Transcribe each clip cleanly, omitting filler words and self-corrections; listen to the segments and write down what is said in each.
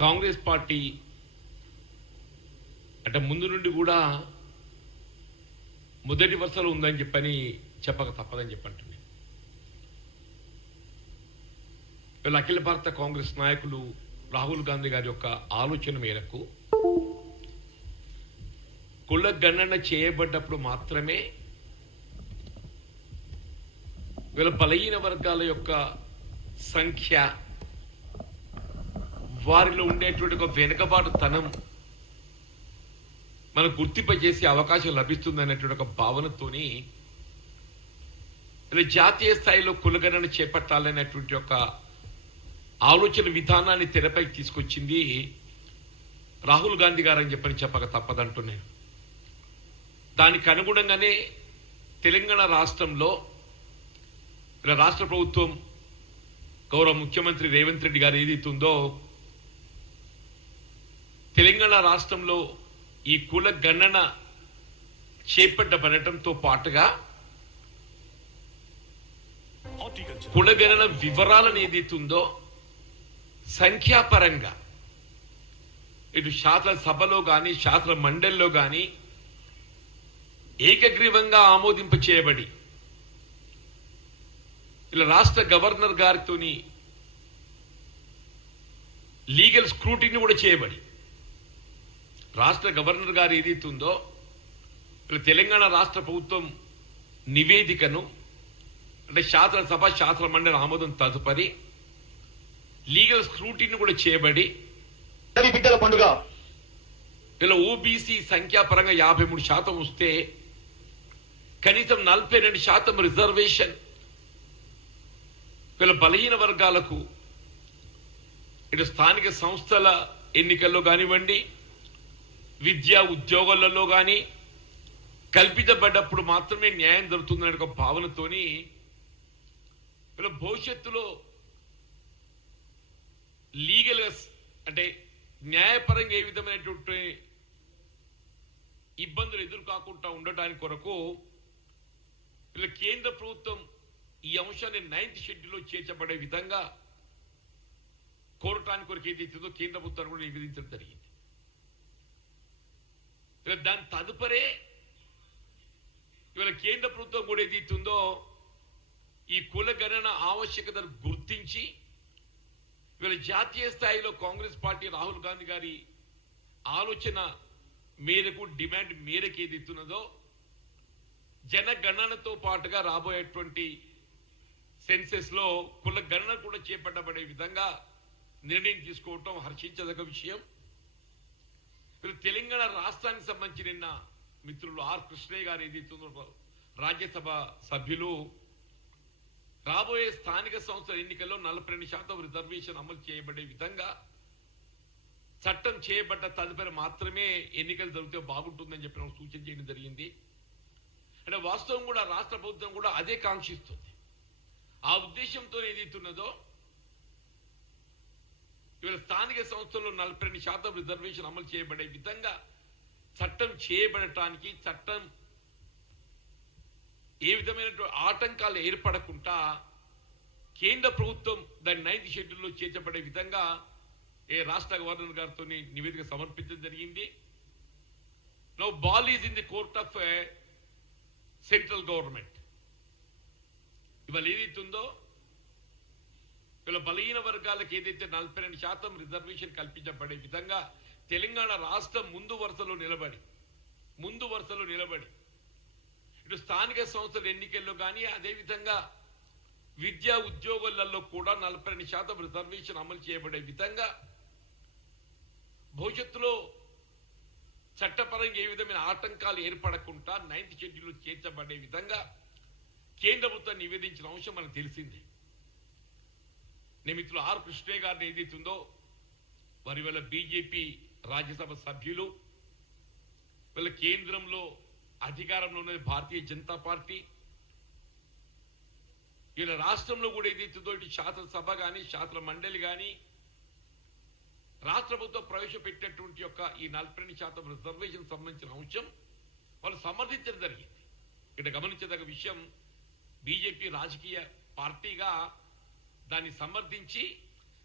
Congress party అంటే ముందు నుండి కూడా మొదటి వరుసలో ఉందని చెప్పక తప్పదని చెప్పంటుంది. వీళ్ళ అఖిల భారత కాంగ్రెస్ నాయకులు రాహుల్ గాంధీ గారి యొక్క ఆలోచన మేరకు కుల గణన చేయబడ్డప్పుడు మాత్రమే వీళ్ళ బలహీన వర్గాల యొక్క సంఖ్య, వారిలో ఉండేటువంటి ఒక వెనుకబాటుతనం మనకు గుర్తింపజేసే అవకాశం లభిస్తుంది అనేటువంటి ఒక భావనతోని జాతీయ స్థాయిలో కులగణన చేపట్టాలనేటువంటి ఒక ఆలోచన విధానాన్ని తెరపైకి తీసుకొచ్చింది రాహుల్ గాంధీ గారు అని చెప్పక తప్పదంటున్నాను. దానికి అనుగుణంగానే తెలంగాణ రాష్ట్రంలో రాష్ట్ర ప్రభుత్వం గౌరవ ముఖ్యమంత్రి రేవంత్ రెడ్డి గారు ఏదైతుందో తెలంగాణ రాష్ట్రంలో ఈ కుల గణన చేపట్టబడటంతో పాటుగా కులగణన వివరాలను ఏదైతుందో సంఖ్యాపరంగా ఇటు శాస్త్ర సభలో కానీ శాస్త్ర మండలిలో కానీ ఏకగ్రీవంగా ఆమోదింప చేయబడి ఇలా రాష్ట్ర గవర్నర్ గారితోని లీగల్ స్క్రూటినీ కూడా చేయబడి రాష్ట్ర గవర్నర్ గారు ఏదైతుందో తెలంగాణ రాష్ట్ర ప్రభుత్వం నివేదికను అంటే శాసనసభ శాస్త్ర మండలి ఆమోదం తదుపరి లీగల్ స్క్రూటినీ కూడా చేయబడి బిడ్డల పండుగ ఇలా ఓబీసీ సంఖ్యాపరంగా 53% వస్తే కనీసం 42% రిజర్వేషన్ వీళ్ళ బలహీన వర్గాలకు ఇటు స్థానిక సంస్థల ఎన్నికల్లో కానివ్వండి, విద్యా ఉద్యోగాలలో కానీ కల్పించబడ్డప్పుడు మాత్రమే న్యాయం జరుగుతుందనే ఒక భావనతోని వీళ్ళ భవిష్యత్తులో లీగల్గా అంటే న్యాయపరంగా ఏ విధమైనటువంటి ఇబ్బందులు ఎదురుకాకుండా ఉండటానికి కొరకు వీళ్ళ కేంద్ర ప్రభుత్వం ఈ అంశాన్ని 9th షెడ్యూల్లో చేర్చబడే విధంగా కోరటానికి కొరకు ఏదైతుందో కేంద్ర ప్రభుత్వాన్ని కూడా నివేదించడం జరిగింది. దాని తదుపరే ఇవాళ కేంద్ర ప్రభుత్వం కూడా ఏదైతుందో ఈ కుల గణన ఆవశ్యకతను గుర్తించి ఇవాళ జాతీయ స్థాయిలో కాంగ్రెస్ పార్టీ రాహుల్ గాంధీ గారి ఆలోచన మేరకు డిమాండ్ మేరకు ఏదైతున్నదో జనగణనతో పాటుగా రాబోయేటువంటి సెన్సెస్ లో కుల గణన కూడా చేపట్టబడే విధంగా నిర్ణయం తీసుకోవటం హర్షించదగ్గ విషయం. తెలంగాణ రాష్ట్రానికి సంబంధించి నిన్న మిత్రులు ఆర్ కృష్ణయ్య గారు ఏదైతుందో రాజ్యసభ సభ్యులు రాబోయే స్థానిక సంస్థల ఎన్నికల్లో 42% రిజర్వేషన్ అమలు చేయబడే విధంగా చట్టం చేయబడ్డ తదుపరి మాత్రమే ఎన్నికలు జరిగితే బాగుంటుందని చెప్పిన సూచన చేయడం జరిగింది. అంటే వాస్తవం కూడా రాష్ట్ర ప్రభుత్వం కూడా అదే కాంక్షిస్తుంది. ఆ ఉద్దేశంతో ఏదైతున్నదో ఇవాళ స్థానిక సంస్థల్లో 42% రిజర్వేషన్ అమలు చేయబడే విధంగా చట్టం చేయబడటానికి చట్టం ఏ విధమైన ఆటంకాలు ఏర్పడకుండా కేంద్ర ప్రభుత్వం దాని 9th షెడ్యూల్లో చేర్చబడే విధంగా రాష్ట్ర గవర్నర్ గారితో నివేదిక సమర్పించడం జరిగింది. Now ball is in the court of central government. ఇవాళ ఏదైతుందో ఇవాళ బలహీన వర్గాలకు ఏదైతే 42% రిజర్వేషన్ కల్పించబడే విధంగా తెలంగాణ రాష్ట్రం ముందు వరుసలో నిలబడి ఇటు స్థానిక సంస్థల ఎన్నికల్లో కానీ అదేవిధంగా విద్యా ఉద్యోగాలలో కూడా 42% రిజర్వేషన్ అమలు చేయబడే విధంగా భవిష్యత్తులో చట్టపరంగా ఏ విధమైన ఆటంకాలు ఏర్పడకుండా 9th షెడ్యూల్లో చేర్చబడే విధంగా కేంద్ర ప్రభుత్వం నివేదించిన అంశం మనకు తెలిసింది. మిత్రులు ఆర్ కృష్ణయ్య గారిని ఏదైతుందో వారి వల్ల బీజేపీ రాజ్యసభ సభ్యులు వీళ్ళ కేంద్రంలో అధికారంలో ఉన్నది భారతీయ జనతా పార్టీ. వీళ్ళ రాష్ట్రంలో కూడా ఏదైతుందో ఇటు శాసనసభ కానీ శాసన మండలి కానీ రాష్ట్ర ప్రభుత్వం ప్రవేశపెట్టినటువంటి యొక్క ఈ 42% రిజర్వేషన్ సంబంధించిన అంశం వాళ్ళు సమర్థించడం జరిగింది. ఇక్కడ గమనించదగ్గ విషయం, బీజేపీ రాజకీయ పార్టీగా దాన్ని సమర్థించి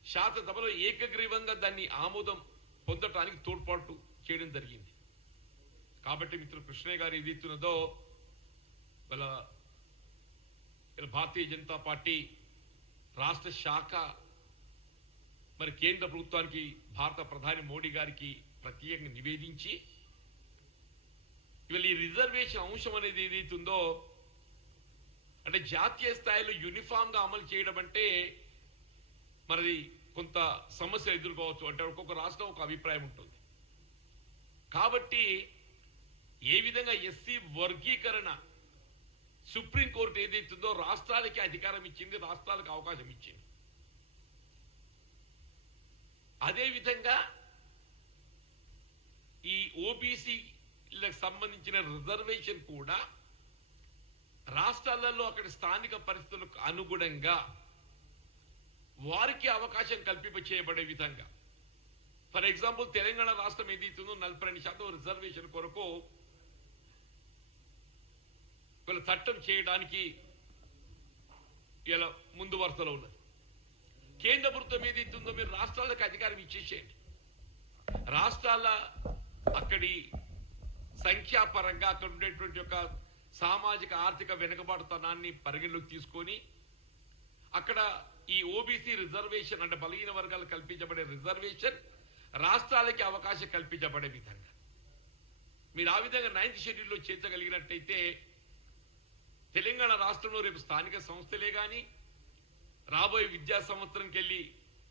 శాసనసభలో ఏకగ్రీవంగా దాన్ని ఆమోదం పొందటానికి తోడ్పాటు చేయడం జరిగింది. కాబట్టి మిత్రులు కృష్ణయ్య గారు ఏదైతున్నదో వాళ్ళ భారతీయ జనతా పార్టీ రాష్ట్ర శాఖ మరి కేంద్ర ప్రభుత్వానికి భారత ప్రధాని మోడీ గారికి ప్రత్యేకంగా నివేదించి ఇవాళ ఈ రిజర్వేషన్ అంశం అనేది ఏదైతుందో అంటే జాతీయ స్థాయిలో యూనిఫామ్ గా అమలు చేయడం అంటే మరి కొంత సమస్య ఎదుర్కోవచ్చు. అంటే ఒక్కొక్క రాష్ట్రం ఒక అభిప్రాయం ఉంటుంది. కాబట్టి ఏ విధంగా ఎస్సీ వర్గీకరణ సుప్రీంకోర్టు ఏదైతుందో రాష్ట్రాలకి అధికారం ఇచ్చింది, రాష్ట్రాలకు అవకాశం ఇచ్చింది. అదేవిధంగా ఈ ఓబీసీలకు సంబంధించిన రిజర్వేషన్ కూడా రాష్ట్రాలలో అక్కడ స్థానిక పరిస్థితులకు అనుగుణంగా వారికి అవకాశం కల్పింప చేయబడే విధంగా, ఫర్ ఎగ్జాంపుల్ తెలంగాణ రాష్ట్రం ఏదైతుందో 42% రిజర్వేషన్ కొరకు వీళ్ళ చట్టం చేయడానికి ఇలా ముందు వరుసలో ఉన్నది. కేంద్ర ప్రభుత్వం ఏదైతుందో మీరు రాష్ట్రాలకు అధికారం ఇచ్చేసేయండి. రాష్ట్రాల అక్కడి సంఖ్యాపరంగా అక్కడ ఉండేటువంటి ఒక సామాజిక ఆర్థిక వెనుకబాటుతనాన్ని పరిగణలోకి తీసుకొని అక్కడ ఈ ఓబీసీ రిజర్వేషన్ అంటే బలహీన వర్గాలకు కల్పించబడే రిజర్వేషన్ రాష్ట్రాలకి అవకాశం కల్పించబడే విధంగా మీరు ఆ విధంగా 9th షెడ్యూల్లో చేర్చగలిగినట్టయితే తెలంగాణ రాష్ట్రంలో రేపు స్థానిక సంస్థలే కానీ రాబోయే విద్యా సంవత్సరంకి వెళ్ళి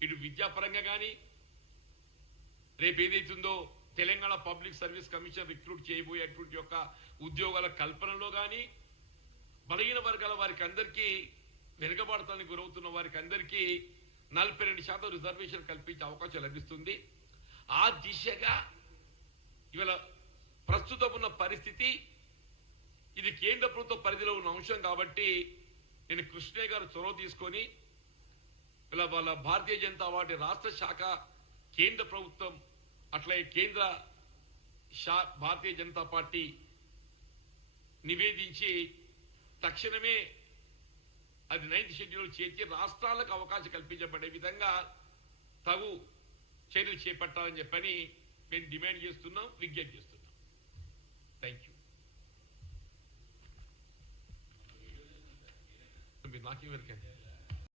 ఇటు విద్యాపరంగా కానీ రేపు ఏదైతుందో Telangana public service commission recruit చేయబోయేటువంటి యొక్క ఉద్యోగాల కల్పనలో కానీ బలహీన వర్గాల వారికి అందరికీ వెనుకబాటుతానికి గురవుతున్న వారికి అందరికీ 42% రిజర్వేషన్ కల్పించే అవకాశం లభిస్తుంది. ఆ దిశగా ఇవాళ ప్రస్తుతం ఉన్న పరిస్థితి ఇది కేంద్ర ప్రభుత్వ పరిధిలో ఉన్న అంశం కాబట్టి నేను కృష్ణయ్య గారు చొరవ తీసుకొని ఇలా వాళ్ళ భారతీయ జనతా పార్టీ రాష్ట్ర శాఖ కేంద్ర ప్రభుత్వం అట్లా కేంద్ర భారతీయ జనతా పార్టీ నివేదించి తక్షణమే అది 9th షెడ్యూల్ చేర్చి రాష్ట్రాలకు అవకాశం కల్పించబడే విధంగా తగు చర్యలు చేపట్టాలని చెప్పని మేము డిమాండ్ చేస్తున్నాం, విజ్ఞప్తి చేస్తున్నాం. Thank you. నాకేం వరకే